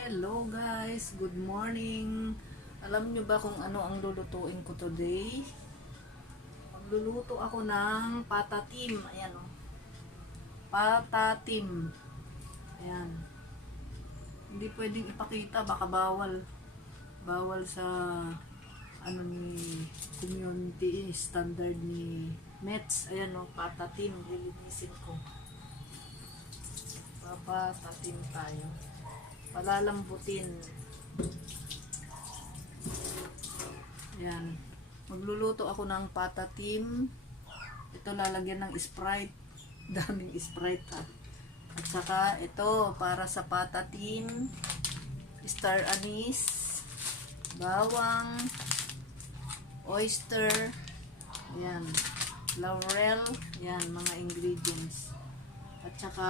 Hello guys, good morning. Alam nyo ba kung ano ang lulutuin ko today? Magluluto ako ng patatim. Ayan o. Patatim. Ayan. Hindi pwedeng ipakita, baka bawal. Bawal sa ano ni community standard ni METS. Ayan o, patatim. Lilinisin ko. Papatatim tayo. Palalambutin. Ayan. Magluluto ako ng patatim. Ito lalagyan ng Sprite. Daming Sprite ha. At saka ito para sa patatim. Star anise. Bawang. Oyster. Ayan. Laurel. Ayan mga ingredients. At saka